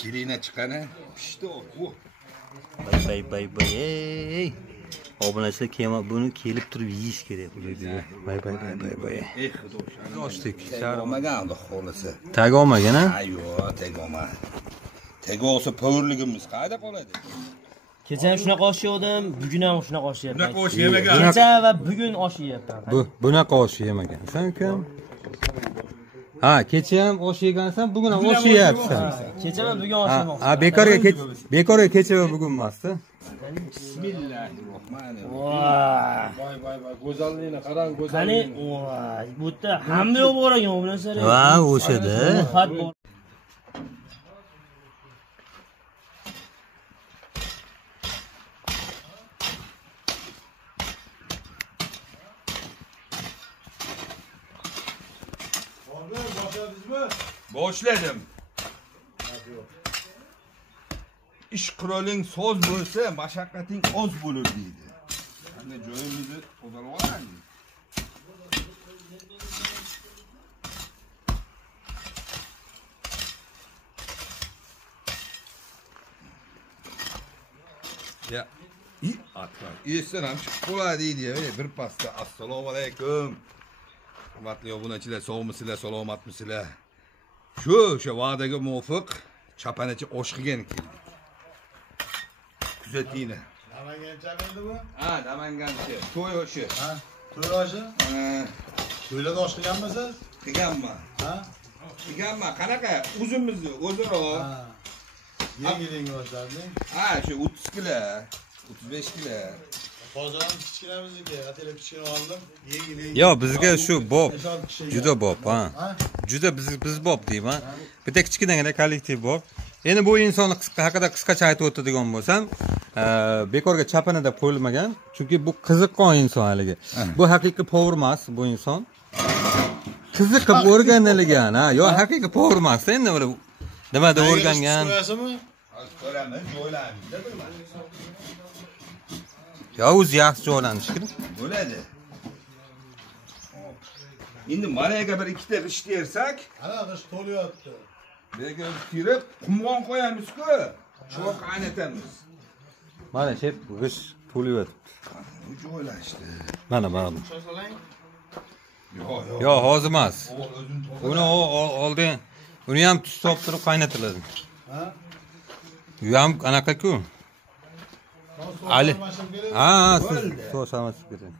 Kelina chiqana. Pishdi u. Bay. Ey. Obunachilar kema buni kelib turib yeyish kerak. Bay. Xudo ochdik. Olmagan xolisi. Tag olmagan a? Yo'q, tag olmadi. Tag olsa powerligimiz qayda qoladi? Kecha ham shunaqa osh yedim, bugun ham shunaqa osh yeyapman. Bunaqa osh yemagan. Kecha va bugun osh yeyapman. Bunaqa osh yemagan. Sen kim? Ha, kecha ham osh yegansan, bugun ham osh yeyapsan. Kecha va bugun osh yemoqchiman. Ha, bekorga kecha va bugun emasda. Bismillahirrohmanirrohim. Voy, go'zalligini qarang, go'zalligini. Qani, bu yerda hamma yo'q bor ekan, bu narsa. Va, o'shada. Boshladim. Ish quroling soz bo'lsa, mashaqqating oz bo'lar deydi. Qanday joyimizni tozalab olamiz. Ya, atlar. Yesen ham chiqib qoladi deydi. Bir pasta assalomu alaykum. Hurmatli obunachilar, sog'misizlar, salomatmisizlar? O'sha va'daga muvofiq chapanachi osh qilgan keldik. Kuzatinglar. Namanganchami endi bu? Ha, Namanganchi. To'y oshi. Ha, to'y oshi? To'ylarda osh qilganmisiz? Qilganman. Ha? Qilganman. Qanaqa? O'zimizni o'zaro. Ha. Yengil oshlarning. Ha, shu 30 kilo, 35 kilo. Hozir ham kichkinamizniki, atelab kichkina oldim. Yengil. Yo, bizga shu bob juda bob, ha. Juda biz bob deyman. Bitta kichkinagina kollektiv bob. Endi bu insonni haqida qisqacha aytib o'tadigan bo'lsam, bekorga chapanada qo'yilmagan, chunki bu qiziqqon inson haligi. Bu haqiqiy power emas bu inson. Qiziqib o'rganilgan, ha. Yo, haqiqiy power emas, endi böyle nimada o'rgangan. Ko'ramiz, joylarimizda bilmadim. Yo, o'zi yaxshi joylanish kerak. Bo'ladi. Endi managa bir ikkita g'ish tersak, Ana g'ish to'lyapti. Bega kirib, qumg'on qo'yamiz-ku. Shu qaynatamiz. Mana shep g'ish to'lyapti. Bu joylashdi. Mana. Yo'q. Yo, hozir emas. Uni oldin uni ham tuz solib turib qaynatiladi. Ha? U ham anaqa-ku. Ali. Ha, siz so'samasiz kerak.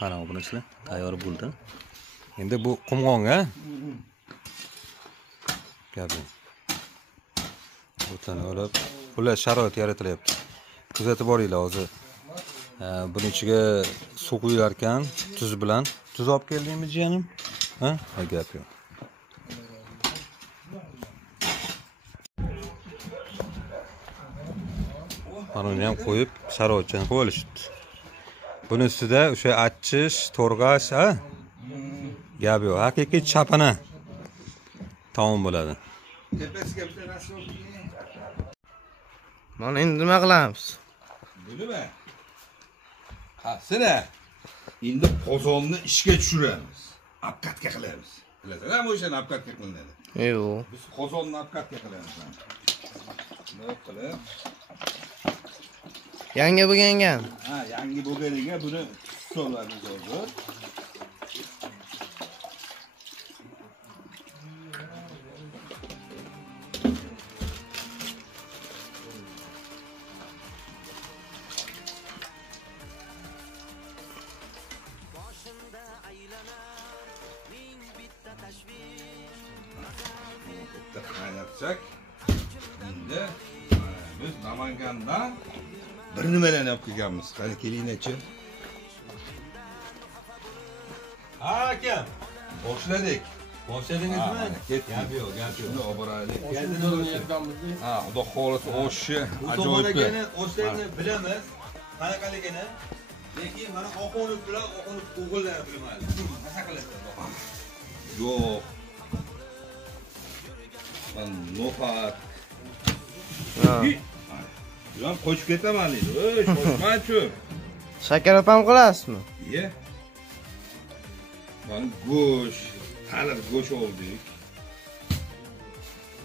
Mana obunachilar, tayyor bo'ldi. Endi bu qumg'onga gapi. O'tani olib, xullas sharoit yaratilyapti. Kuzatib boringlar hozir. Buni ichiga suv quyilar ekan, tuz bilan. Tuz olib keldingmi jiyanim? Ha? Gap yo'q. Buni ham qo'yib, sharoitchani qo'yib olishibdi. Buni ustida o'sha achchish, to'rg'ash, ha? Gap yo'q. Haqiqiy chapana taom bo'ladi. Tepasiga bitta narsa olib. Mana endi nima qilamiz? Bunimi? Qasira. Endi qozonni ishga tushiramiz. Apqatga qilamiz. Bilasizmi, o'shani apqatga qilinadi. Yo'q. Biz qozonni apqatga qilamiz. Nima qilib? Yangi bo'lgangan. Ha, yangi bo'lganiga buni solamiz hozir. Bitta qaynatsak, endi biz Namangandan bir nimalarni olib kelganmiz. Qani kelinglar-chi. Ha, aka. Boshladik. Boshladingizmi? Gap yo'q. Shuni olib boraylik. Ha, xudo xolisi oshi Ajoyib. ajoyib. O'shlarni bilamiz. Qanaqaligini. Lekin mana Oxunov bilan Oxunov o'g'illari bilmaydi. Nima qiladi? Yo'q. Man no'xat. Ulan qo'shib ketaman deydi. Ey, shoshma-chu. Shakar opam qilasizmi? Ye. Mana go'sht, taliq go'sht oldik.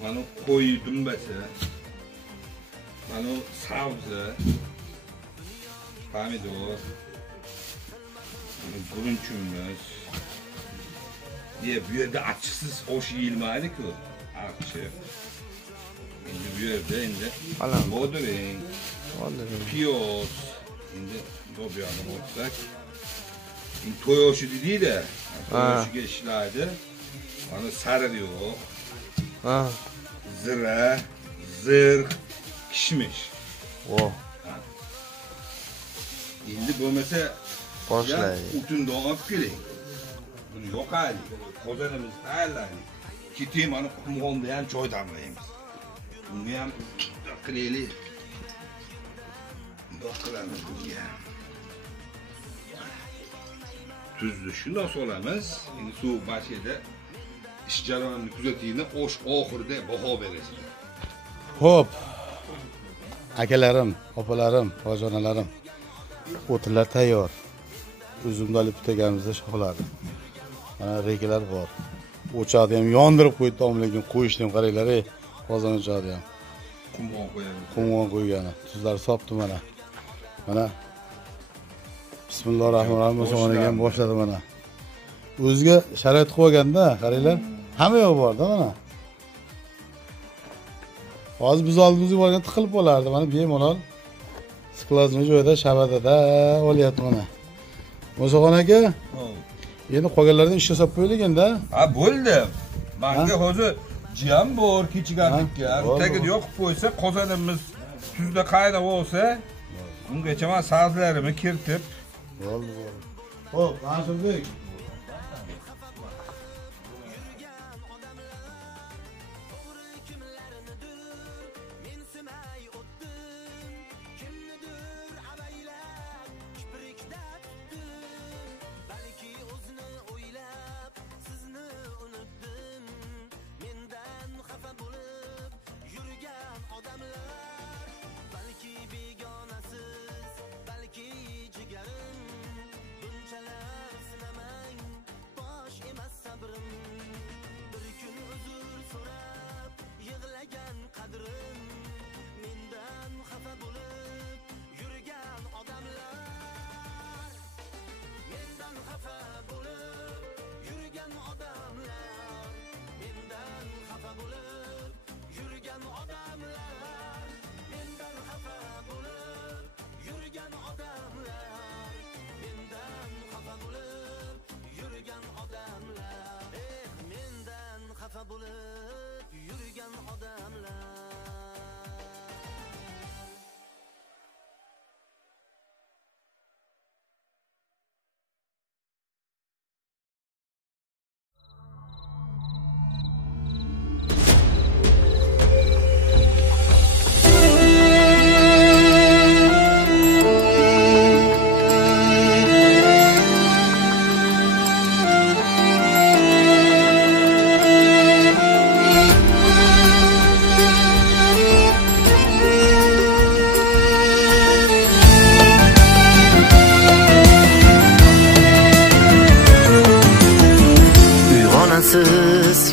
Mana qo'y dumbasi. Mana sabzi. Pomidor. Mana gurunchimiz. Ye, bu yerda achchisiz osh yeyilmaydi-ku. Achchiq. Endi bu yerda endi bodring, piyoz, endi bu yoqni olsak, endi to'y oshi deydi-da. To'y oshiga ishlaydi. Mana sariq yo'q. Zira, zirq, kishmish. Vo. Endi bo'lmasa boshlaydi. Utundan olib keling. Buni yoqaylik. Qozonimizni tayyorlaylik. Keting mana qumg'onda ham choy damlaymiz. Bunga ham qilaylik. Bundoq qilamiz bunga. Tuzni shundoq solamiz. Endi suv bashida ish jarayonini kuzatinglar, osh oxirida baho berasizlar. Xo'p. Akalarim, opalarim, ojonalarim. O'tlar tayyor. Uzumda olib tegamizda shoxlari. Mana regalar bor. O'chaqni ham yondirib qo'ydi, lekin qo'yishni ham qaranglar, qozon o'chaqni ham. Qumg'on qo'yamiz. Qumg'on qo'ygani. Tuzlar sopdi mana. Mana Bismillahirrohmanirrohim o'sganigan boshladi mana. O'ziga sharoit qo'yganda, qaranglar, hamma yo'q borda mana. Hozir biz oldimizga borganda tiqilib qolardi. Mana bemalol sklazma joyda, shabadada olyapti mana. Musoqon aka, endi qolganlardan ishga solib qo'yaylik endi. Ha, bo'ldi. Menga hozir jiyam bor, kechiganlikka. Tagida yoqib qo'ysa, qozonimiz tuzda qaynab olsa, ungacha men sabzlarimni kiritib. Bo'ldi. Xo'p, Mansurbek.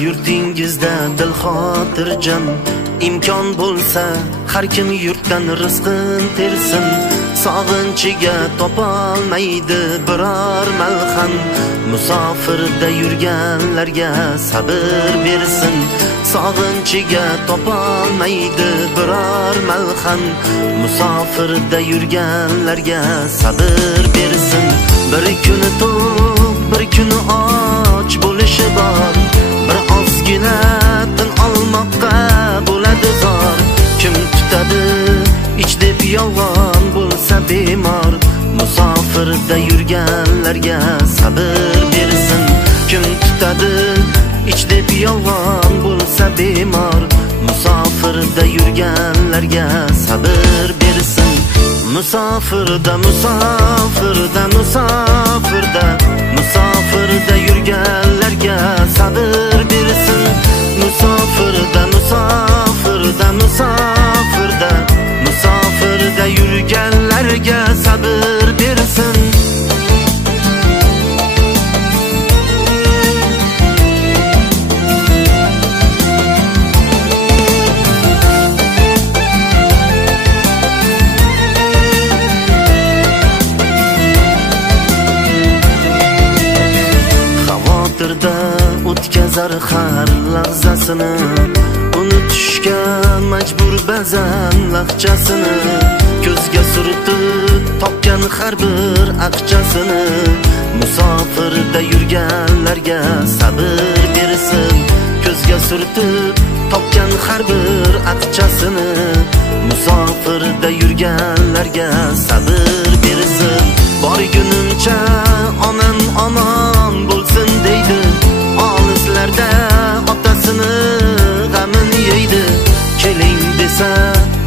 yurtingizda dil xotirjam imkon bo'lsa har kim yurtdan rizqin tersin, sog'inchiga topolmaydi biror malham, musofirda yurganlarga sabr bersin, sog'inchiga topolmaydi biror malham, musofirda yurganlarga sabr bersin. Bir kuni to'q, bir kuni och bo'lishi bor, bir ozgina tin olmoqqa bo'ladi zor. Kim tutadi ich deb yolg'on bo'lsa bemor, musofirda yurganlarga sabr bersin. Kim tutadi ich deb yolg'on bo'lsa bemor, musofirda yurganlarga sabr bersin. Musofirda musofirda musofirda musofirda yurganlarga sabr bersin. Musofirda musofirda musofirda musofir yurganlarga sabr bersin. Xavotirda o'tkazar har lahzasini, unutishga majbur ba'zan lahjasini, ko'zga suritib topgan har bir aqchasini, musofirda yurganlarga sabr bersin. Ko'zga suritib topgan har bir aqchasini, musofirda yurganlarga sabr bersin. Borgunimcha onam omon bo'lsin deydi, olislarda otasini g'amin yeydi. Keling desa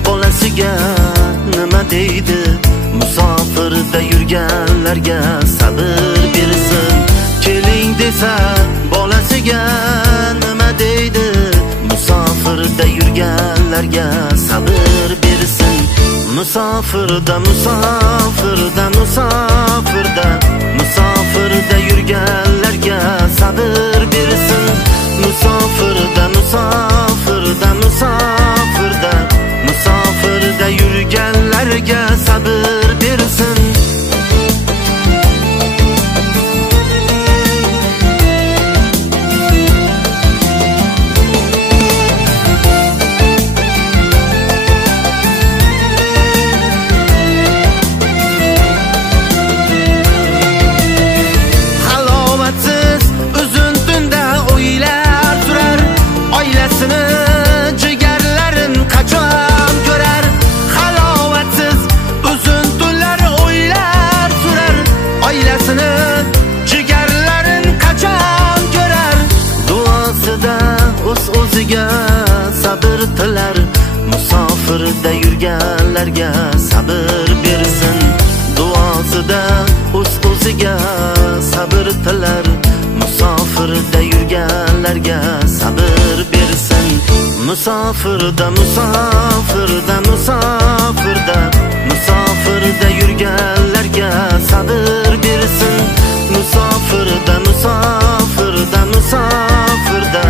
bolasiga nima deydi, musofirda yurganlarga sabr bersin. Keling desa bolasiga nima deydi, musofirda yurganlarga sabr bersin. Musofirda musofirda musofirda musofirda yurganlarga sabr bersin. Musofirda musofirda musofirda musofirda yurganlarga sabr bersin. O'ziga sabr tilar, musofirda yurganlarga sabr bersin. Duosida o'ziga sabr tilar, musofirda yurganlarga sabr bersin. Musofirda musofirda musofirda musofirda yurganlarga sabr bersin. Musofirda musofirda musofirda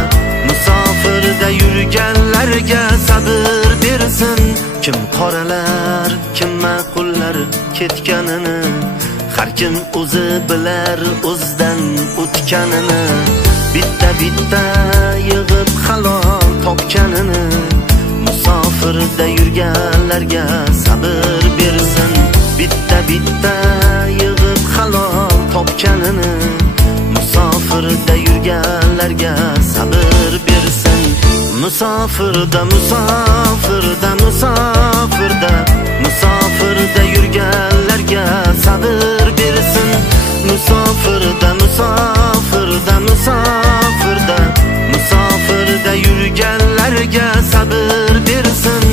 musofirda yurganlarga sabr bersin. Kim qoralar, kim ma'qullar ketganini, har kim o'zi bilar o'zidan o'tganini. Bitta bitta yig'ib halol topganini, musofirda yurganlarga sabr bersin. Bitta bitta yig'ib halol topganini, musofirda yurganlarga sabr bersin. Musofirda musofirda musofirda musofirda yurganlarga sabr bersin. Musofirda musofirda musofirda musofirda yurganlarga sabr bersin.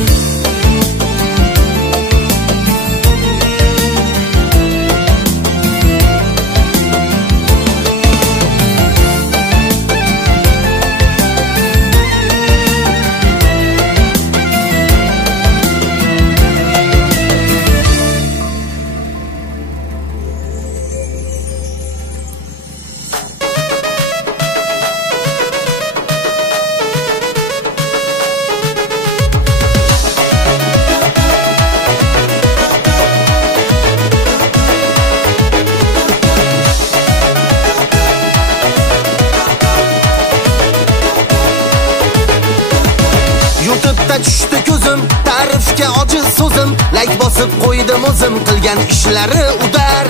Tushdi ko'zim, ta'rifga ojiz so'zim, layk bosib qo'ydim o'zim qilgan ishlari udar.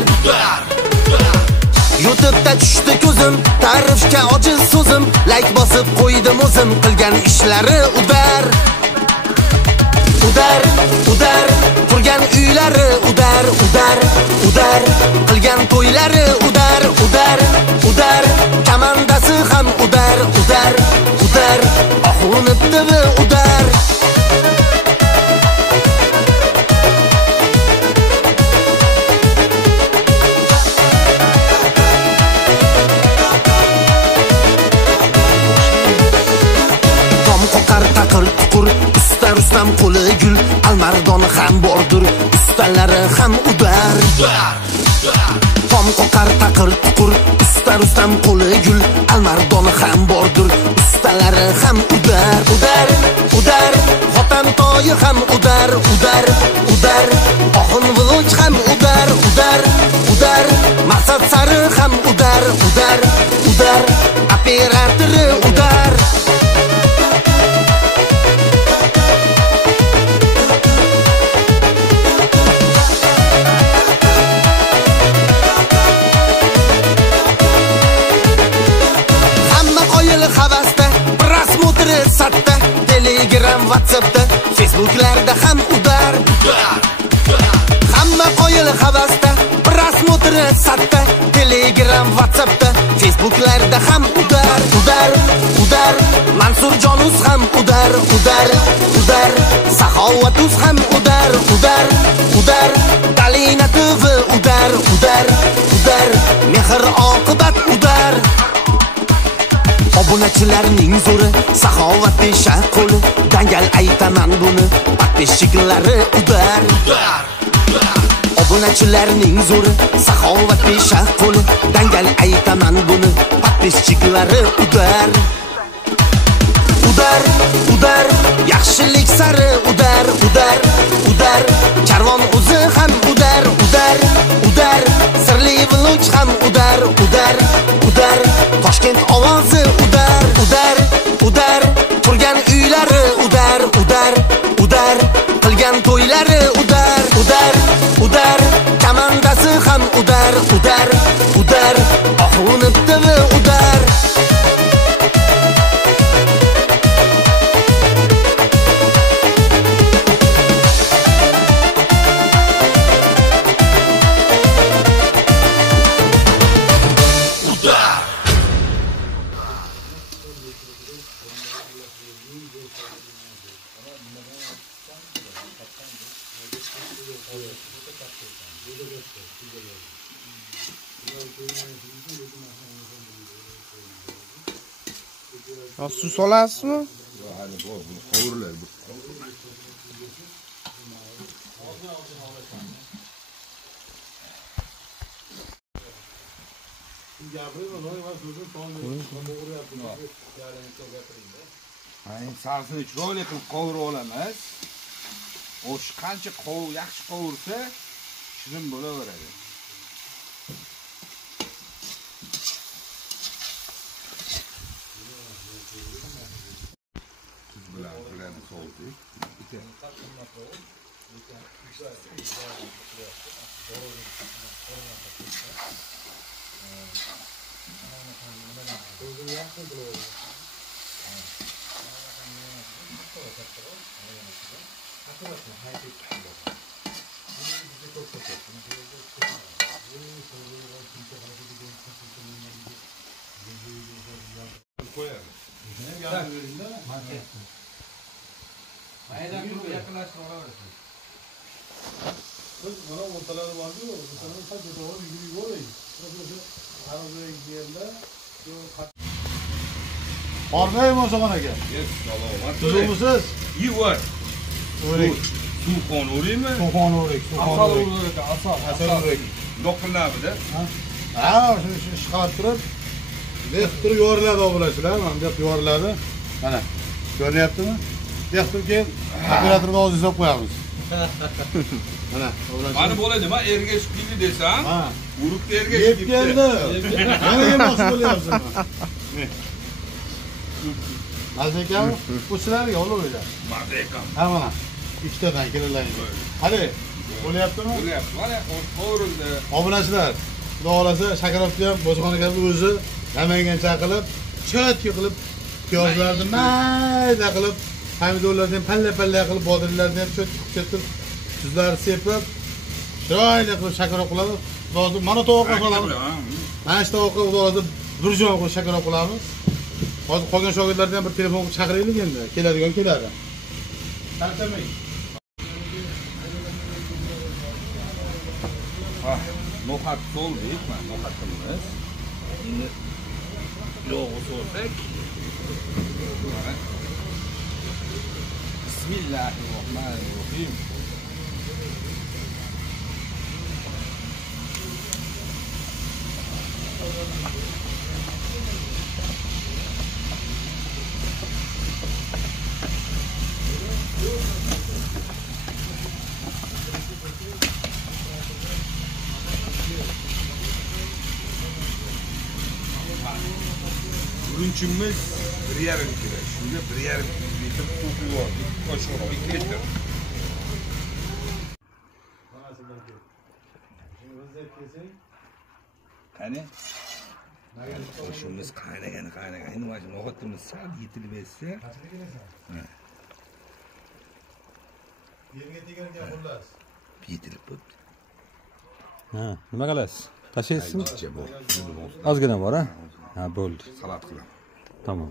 YouTube'da tushdi ko'zim, ta'rifga ojiz so'zim, layk bosib qo'ydim o'zim qilgan ishlari udar. Udar, udar, qurgan uylari udar, udar, udar, qilgan to'ylari udar, udar, udar, kamandasi ham udar, udar, udar, oxunibdi udar. Rustam qo'li gul, Almardon ham bordir, ustalari ham udar. Tom qoqar taqir tuqur, usta Rustam qo'li gul, Almardon ham bordir, ustalari ham udar. Udar, xotin toyi ham udar. Oxun vuluj ham udar. Maqsad sari ham udar. Operatori udar. Havasda, prasmotri satda, Telegram, WhatsAppda, Facebooklarda ham udar. Hamma qoyil havasda, prasmotri satda, Telegram, WhatsAppda, Facebooklarda ham udar. Mansur Jonus ham udar. Saxovatus ham udar. Dalina TV udar. Mehr oqibat udar. Obunachilarning zo'ri, saxovat beshak qo'li, dangal aytaman buni, podpисчиклari udar. Obunachilarning zo'ri, saxovat beshak qo'li, dangal aytaman buni, podpисчиклari udar. Yaxshilik sari udar. Karvon o'zi ham udar. Sirli vlog ham udar. Toshkent ovozi udar. Turgan uylari udar. Qilgan to'ylari udar. Komandasi ham udar. Oxunib TV udar. Su solasizmi? Hadi bu qovurlar bu. Sarsini chiroyli qilib qovurib olamiz. O'sh qancha yaxshi qovursa, shirin bo'laveradi. Bilan sovuqdik. Ornayım o zaman aka. Tuzumuzsiz? Yiyor. O'rik. Suxon o'raymi? Suxon o'rik. Asal o'rik. Doqilnamida? Ha, shuni chiqarib turib, deb turib yoriladi obunachilar, mana deb yoriladi. Mana, ko'ryaptimi? Deb turib keyin operatorni o'zi hisob qo'yamiz. Mana, Mana bo'ladi, men ergashib keldi desam, urukda ergashib yeb keldi. Mana yemoqchi bo'lyapsiz. Azbekam, bu sizlarga olaveradi. Mardekam. Ha mana, ikkitadan kelalaydi. Hadi, bo'lyaptimi? Bo'lyapti. Mana qovurildi. Obunachilar, xudo xolasa Shakarobga ham bojxonaga o'zi namangancha qilib, chet qilib, piyozlarni mayda qilib, pomidorlarni ham palla-palla qilib, bodringlarni ham chet tuzlarni sepib, chiroyli qilib Shakarov qiladi. Xudo mana tovoqqa solamiz. Mana shu tovoqqa xudo xolasa bir jon qilib Shakarov qilamiz. Hozir qolgan shogirdlardan ham bir telefon chaqiraylik endi. Keladigan keladi. Tartamang. No'xat soldik, mana no'xatimiz. Endi yog'i solsak. Bismillahirrohmanirrohim. Ürünçümüz 1,5 kilo. Şurada 1,5 litre koku var. Koşuyor. 2 litre. Hani? Koşumuz kaynagan. Şimdi başta nohutimiz sal yetilib etse. Yerga tegarga xullas. Yetilib bo'ldi. Ha, nima qilasiz? Tashlaysizmi? Aytcha bu. Ozgina bor, ha? Ha, bo'ldi. Salat qilaman. Tamam.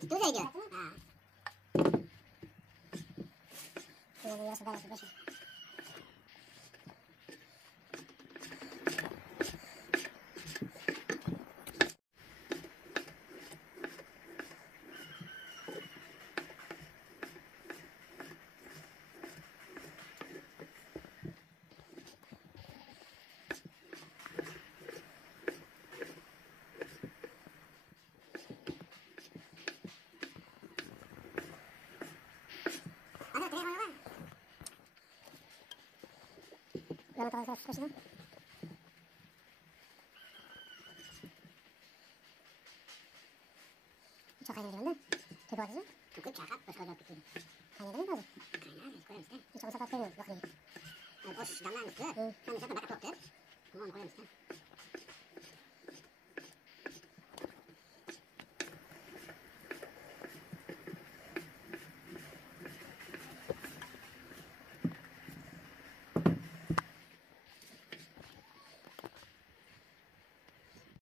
Tudo aí, ó. Ah. Bana tavsiye sıkışın. Çok aynı geldi. Tepki atıcı. Çok çakap başka cevap bitti. Kaynadı mı lazım? Kaynadı. Koyalım işte. Hiç olsa tatlı yok. Yok değil. Boş damlanmıştı. Ben de zaten baka toptu. Tamam koyalım işte.